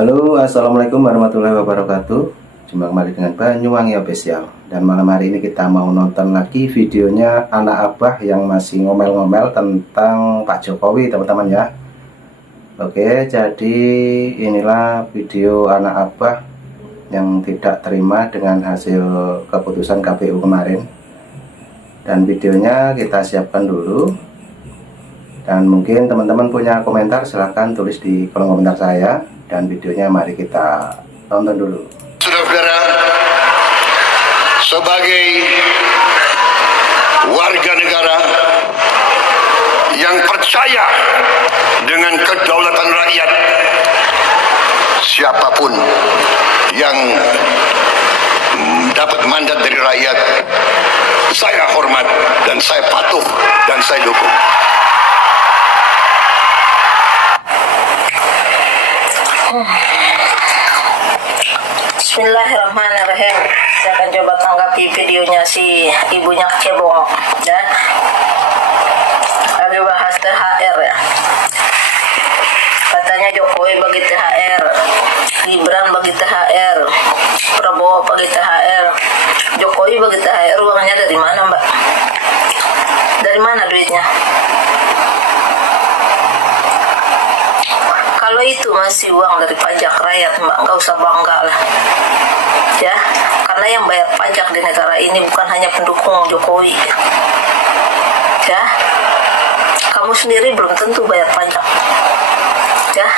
Halo, assalamualaikum warahmatullahi wabarakatuh. Jumpa kembali dengan Banyuwangi Official. Dan malam hari ini kita mau nonton lagi videonya anak abah yang masih ngomel-ngomel tentang Pak Jokowi, teman-teman ya. Oke, jadi inilah video anak abah yang tidak terima dengan hasil keputusan KPU kemarin. Dan videonya kita siapkan dulu. Dan mungkin teman-teman punya komentar, silahkan tulis di kolom komentar saya. Dan videonya mari kita tonton dulu. Saudara-saudara, sebagai warga negara yang percaya dengan kedaulatan rakyat, siapapun yang dapat mandat dari rakyat, saya hormat dan saya patuh dan saya dukung. Bismillahirrahmanirrahim. Saya akan coba tanggapi videonya si ibunya Cebong ya. Lagi bahas THR ya. Katanya Jokowi bagi THR, Gibran bagi THR, Prabowo bagi THR. Jokowi bagi THR, uangnya dari mana, Mbak? Dari mana duitnya? Kalau itu masih uang dari pajak rakyat, Mbak, nggak usah bangga lah ya, karena yang bayar pajak di negara ini bukan hanya pendukung Jokowi ya, kamu sendiri belum tentu bayar pajak ya.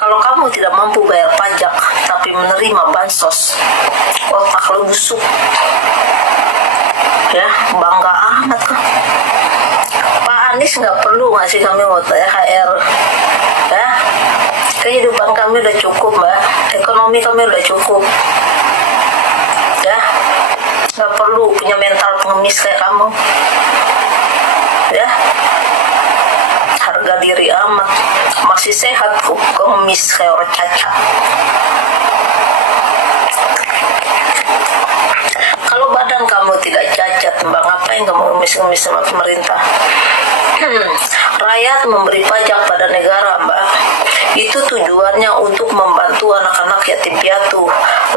Kalau kamu tidak mampu bayar pajak tapi menerima bansos, otak lo busuk ya, bangga amat kan. Anies nggak perlu ngasih kami THR ya, kehidupan kami udah cukup, Mbak, ekonomi kami udah cukup ya, nggak perlu punya mental pengemis kayak kamu ya, harga diri amat, masih sehat kok, pengemis kayak orang cacat. Kalau badan kamu tidak cacat, Mbak, ngapain kamu ngemis-ngemis sama pemerintah? Rakyat memberi pajak pada negara, Mbak, itu tujuannya untuk membantu anak-anak yatim piatu,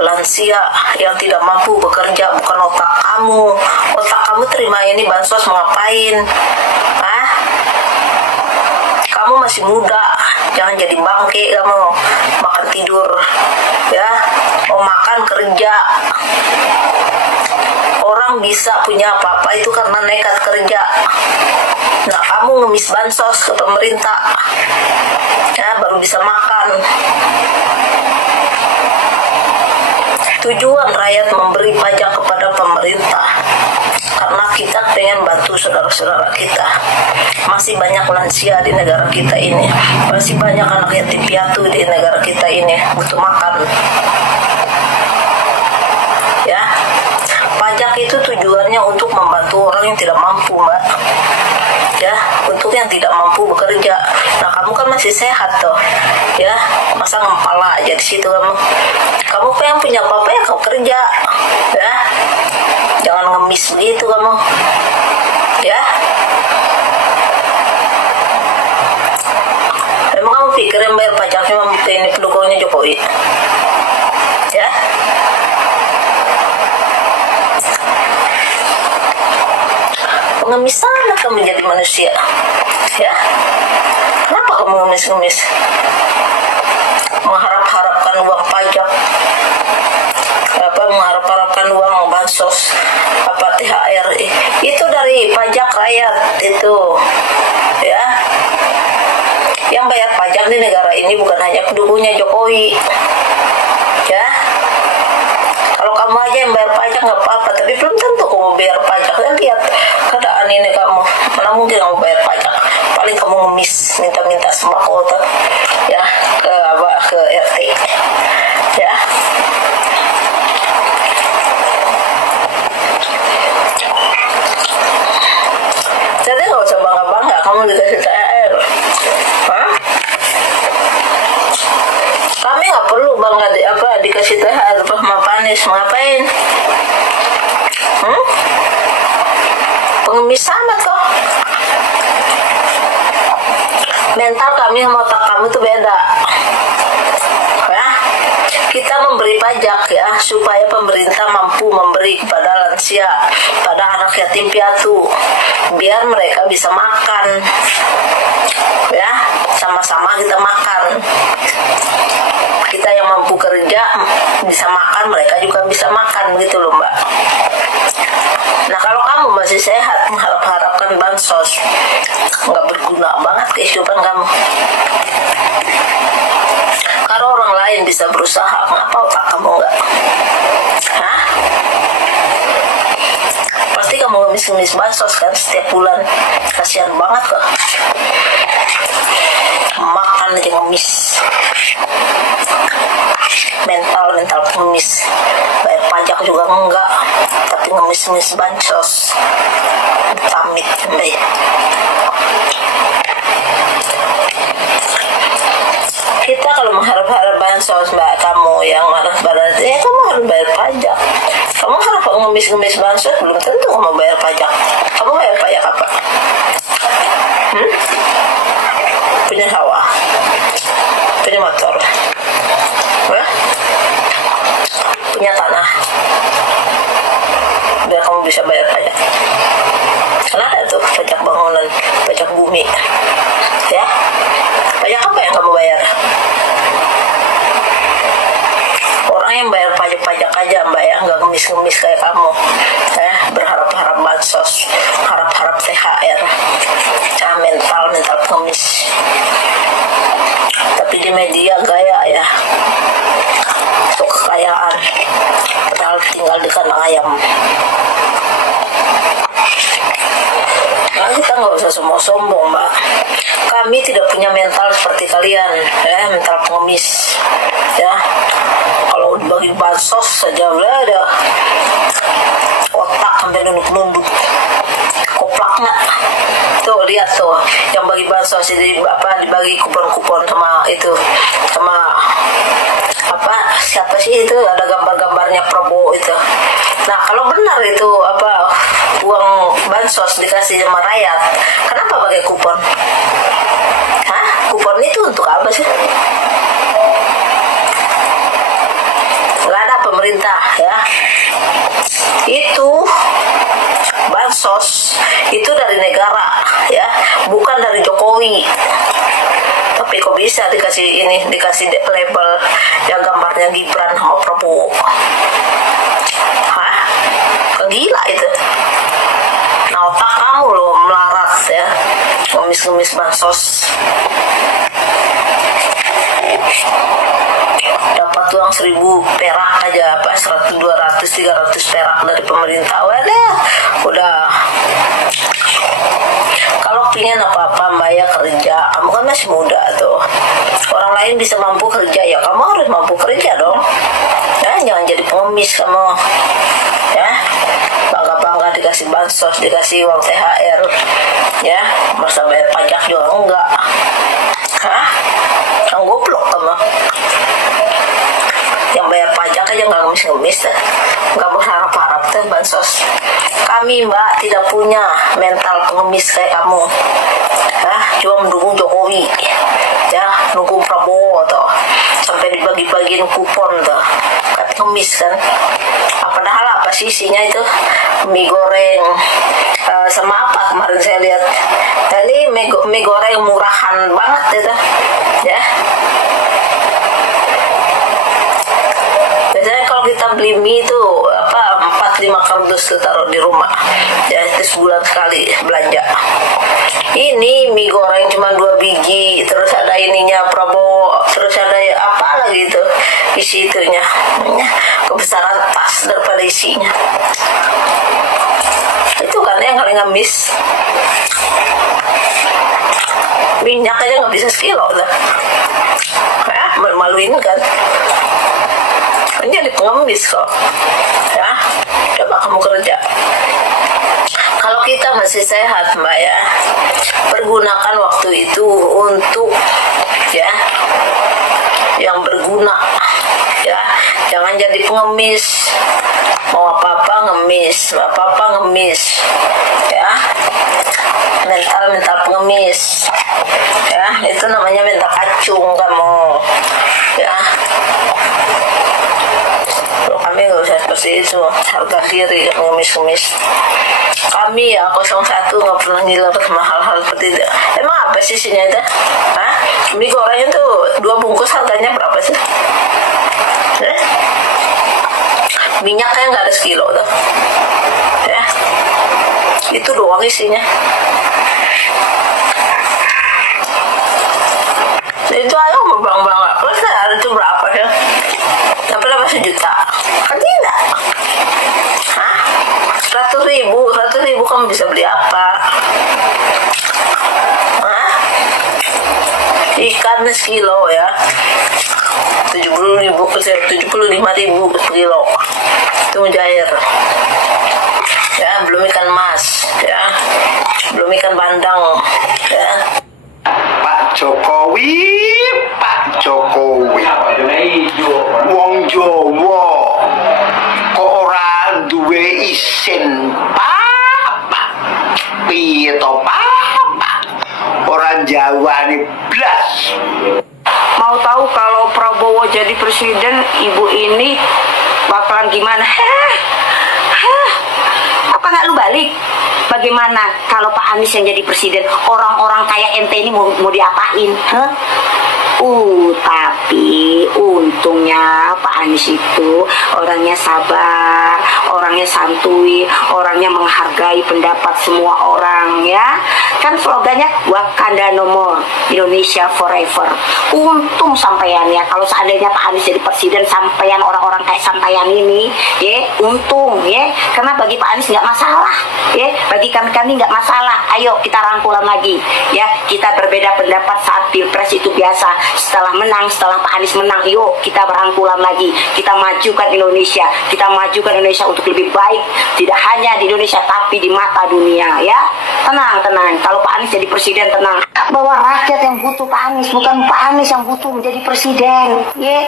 lansia yang tidak mampu bekerja, bukan otak kamu. Otak kamu terima ini bansos mau ngapain? Kamu masih muda, jangan jadi bangke kamu, makan tidur ya, mau makan kerja. Orang bisa punya apa-apa itu karena nekat kerja. Nah, kamu ngemis bansos ke pemerintah ya, baru bisa makan. Tujuan rakyat memberi pajak kepada pemerintah karena kita pengen bantu saudara-saudara kita. Masih banyak lansia di negara kita ini, masih banyak anak yatim piatu di negara kita ini butuh makan ya. Pajak itu tujuannya untuk membantu orang yang tidak mampu, Mbak ya, untuk yang tidak mampu bekerja. Nah, kamu kan masih sehat toh ya, masa ngempala aja di situ kamu pengen punya apa-apa ya kau kerja ya, jangan ngemis begitu kamu ya. Emang kamu pikir yang bayar pajaknya ini pendukungnya Jokowi ya? Pengemis sangat kamu jadi manusia ya. Kenapa kamu ngemis-ngemis mengharap-harapkan uang pajak, mengharap-harapkan uang bansos, THR itu dari pajak rakyat itu ya. Yang bayar pajak di negara ini bukan hanya pendukungnya Jokowi ya. Kalau kamu aja yang bayar pajak nggak apa-apa, tapi belum tentu kamu bayar pajak. Dan lihat keadaan ini kamu, mana mungkin kamu bayar pajak? Paling kamu ngemis, minta-minta sembako ya ke RT ya. Jadi nggak usah bangga-bangga kamu dikasih THR. Kami nggak perlu bangga dikasih THR sama Anies, ngapain? Pengemis amat kok. Mental kami sama otak kami kamu tuh beda. Ya, kita memberi pajak ya supaya pemerintah mampu memberi kepada lansia, pada anak yatim piatu, biar mereka bisa makan. Ya, sama-sama kita makan. Kita yang mampu kerja bisa makan, mereka juga bisa makan, gitu loh Mbak. Nah, kalau kamu masih sehat mengharap-harapkan bansos, nggak berguna banget kehidupan kamu. Kalau orang lain bisa berusaha, kenapa otak kamu nggak? Hah? Pasti kamu ngemis-ngemis bansos kan setiap bulan. Kasihan banget kok. Makan aja ngemis. Mental pengemis. Bayar pajak juga enggak, tapi ngemis-ngemis bansos. Tamit, Mbak. Kita kalau mengharap-harap bansos, Mbak, kamu yang marah-marah, ya kamu harus bayar pajak. Kamu harap ngemis-ngemis bansos, belum tentu kamu bayar pajak. Kamu bayar pajak apa? Punya sawah, punya motor, punya tanah, biar kamu bisa bayar pajak. Karena ada tuh pajak bangunan, pajak bumi, ya. Pajak apa yang kamu bayar? Orang yang bayar pajak-pajak aja, Mbak, ya, nggak ngemis-ngemis kayak kamu, ya, berharap-harap bansos, harap-harap THR, cara mental pengemis. Tapi di media gaya ya, untuk kekayaan, padahal tinggal di kandang ayam. Nah, kita nggak usah sombong, Mbak. Kami tidak punya mental seperti kalian, ya, mental pengemis, ya. Kalau dibagi bansos saja udah ada otak sampai nunduk-nunduk, koplak nggak? Tuh lihat tuh, yang bagi bansos jadi dibagi kupon-kupon sama siapa sih itu, ada gambar-gambarnya Prabowo itu. Nah, kalau benar itu uang bansos dikasih sama rakyat, kenapa pakai kupon? Hah? Kupon itu untuk apa sih? Nggak ada pemerintah, ya. Itu bansos itu dari negara, ya, bukan dari Jokowi. Tapi kok bisa dikasih label yang gambarnya Gibran sama Prabowo? Hah? Gila itu. Nah, otak kamu loh melarat, ya, ngemis-ngemis bansos. Dapat uang 1.000 perak aja, 100, 200, 300 perak dari pemerintah. Udah. Kalau pingin apa-apa, Mbak, ya kerja. Kamu kan masih muda tuh. Orang lain bisa mampu kerja, ya kamu harus mampu kerja dong. Ya, jangan jadi pengemis kamu. Ya, bangga-bangga dikasih bansos, dikasih uang THR. Ya, masa bayar pajak juga enggak. Hah? Yang goblok kamu. Yang bayar pajak aja nggak ngemis-ngemis, nggak berharap-harap tuh bansos. Kami, Mbak, tidak punya mental pengemis kayak kamu. Cuma mendukung Jokowi, ya, dukung Prabowo tuh, sampai dibagi-bagiin kupon tuh, kayak pengemis kan. Padahal apa sih isinya itu? Mie goreng sama apa kemarin saya lihat. Ini mie goreng murahan banget itu, ya. Biasanya kalau kita beli mie itu 4-5 kardus kita taruh di rumah, ya, itu sebulan sekali belanja. Ini mie goreng cuma 2 biji, terus ada ininya Prabowo, terus ada apa lagi itu isi itunya, kebesaran tas daripada isinya. Itu kan yang paling ngemis. Minyak aja nggak bisa sekilo dah, ya, malu-maluin kan. Ini jadi pengemis kok, ya. Coba kamu kerja. Kalau kita masih sehat, Mbak, ya, pergunakan waktu itu untuk, ya, yang berguna, ya. Jangan jadi pengemis. Mau apa-apa ngemis, mau apa-apa ngemis, ya. Mental pengemis, ya, itu namanya mental kacu. untung kamu, ya. Kalau kami nggak usah seperti itu, harga diri, ngemis-ngemis. Kami ya 01 nggak pernah ngiler sama hal-hal seperti itu. Emang apa sih isinya itu? Hah? Mie gorengnya tuh 2 bungkus harganya berapa sih? Minyaknya nggak ada sekilo tuh, ya. Itu doang isinya. Itu ayo bang plus ada itu berapa ya? Sampai berapa sejuta? Kan tidak. Hah? 100.000 kamu bisa beli apa? Hah? Ikan sekilo ya, 75.000 sekilo. Itu mujair. Ya, belum ikan mas, ya, belum ikan bandang, ya. Pak Jokowi, wong Jawa kok ora duwe isin Pak, piye to Pak, orang Jawa nih blas. Mau tahu kalau Prabowo jadi presiden, ibu ini bakalan gimana? Apa nggak lu balik? Bagaimana kalau Pak Anies yang jadi presiden? Orang-orang kayak ente ini mau diapain? Tapi untungnya Pak Anies itu orangnya sabar, orangnya santuy, orangnya menghargai pendapat semua orang, ya. Kan slogannya Wakanda No More, Indonesia Forever. Untung sampeyannya, kalau seandainya Pak Anies jadi presiden, sampeyan orang-orang kayak sampeyan ini, ya, untung, ya. Karena bagi Pak Anies nggak masalah, ya. Bagi kami nggak masalah. Ayo kita rangkulan lagi, ya. Kita berbeda pendapat saat pilpres itu biasa. Setelah menang, setelah Pak Anies menang, yuk kita berangkulan lagi. Kita majukan Indonesia. Kita majukan Indonesia untuk lebih baik. Tidak hanya di Indonesia, tapi di mata dunia, ya. Tenang. Kalau Pak Anies jadi presiden, tenang. Bahwa rakyat yang butuh Pak Anies, bukan Pak Anies yang butuh menjadi presiden, ya.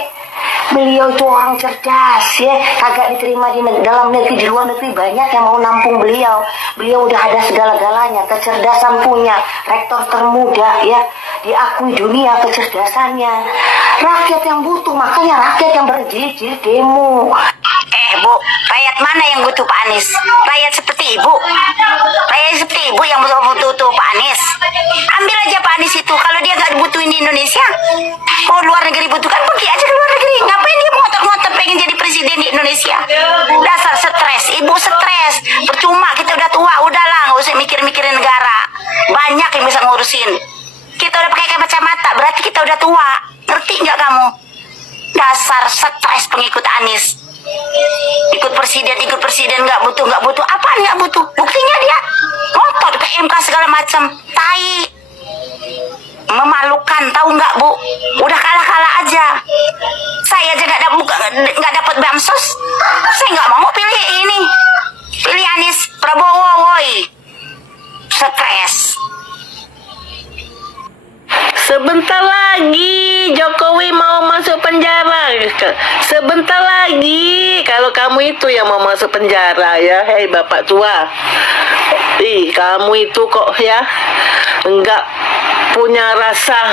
Beliau itu orang cerdas, ya. Kagak diterima di dalam negeri, di luar negeri banyak yang mau nampung beliau. Beliau udah ada segala-galanya, kecerdasan punya, rektor termuda, ya. Diakui dunia kecerdasannya. Rakyat yang butuh, makanya rakyat yang berjilid-jilid demo. Bu, rakyat mana yang butuh Pak Anies? Rakyat seperti ibu. Rakyat seperti ibu yang butuh Pak Anies. Ambil aja Pak Anies itu. Kalau dia nggak dibutuhin di Indonesia, luar negeri butuhkan, pergi aja ke luar negeri. Ngapain dia ngotot-ngotot pengen jadi presiden di Indonesia? Dasar stres, ibu stres. Percuma, kita udah tua, udahlah, nggak usah mikir-mikirin negara. Banyak yang bisa ngurusin. Kita udah pakai kacamata, berarti kita udah tua. Ngerti nggak kamu? Dasar stres pengikut Anies. Ikut presiden nggak butuh. Apaan nggak butuh? Buktinya dia ngotot ke MK segala macam. Tai, memalukan, tahu nggak Bu? Udah kalah aja. Saya aja nggak dapat bansos. Saya nggak mau pilih ini, pilih Anies Prabowo, woi. Stres. Sebentar lagi Jokowi mau masuk penjara. Sebentar lagi kalau kamu itu yang mau masuk penjara, ya. Hei bapak tua, kamu itu kok ya enggak punya rasa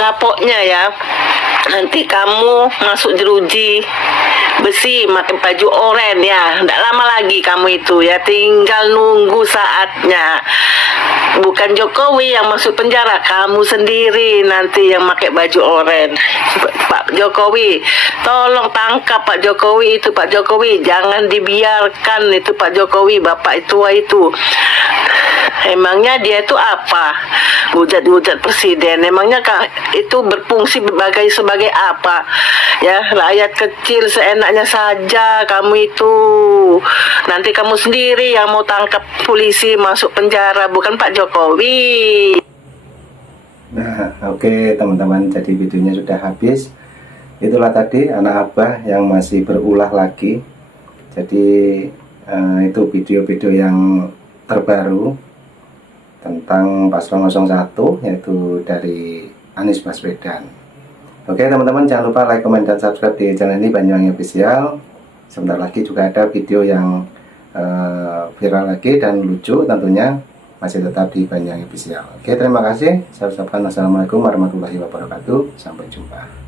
kapoknya, ya. Nanti kamu masuk jeruji besi, makin baju oren, ya. Nggak lama lagi kamu itu, ya. Tinggal nunggu saatnya. Bukan Jokowi yang masuk penjara, kamu sendiri nanti yang pakai baju oren. Pak Jokowi, tolong tangkap Pak Jokowi itu. Pak Jokowi, jangan dibiarkan itu Pak Jokowi, bapak tua itu. Emangnya dia itu apa? Wujud presiden. Emangnya itu berfungsi sebagai apa? Ya, rakyat kecil seenaknya saja kamu itu. Nanti kamu sendiri yang mau tangkap polisi masuk penjara, bukan Pak Jokowi. Nah, oke teman-teman, jadi videonya sudah habis. Itulah tadi anak abah yang masih berulah lagi. Jadi itu video-video yang terbaru tentang paslon 01, yaitu dari Anies Baswedan. Oke teman-teman, jangan lupa like, komen, dan subscribe di channel ini, Banyuwangi Official. Sebentar lagi juga ada video yang viral lagi dan lucu tentunya. masih tetap di Banyuwangi Official. Oke, terima kasih. Saya ucapkan wassalamualaikum warahmatullahi wabarakatuh. Sampai jumpa.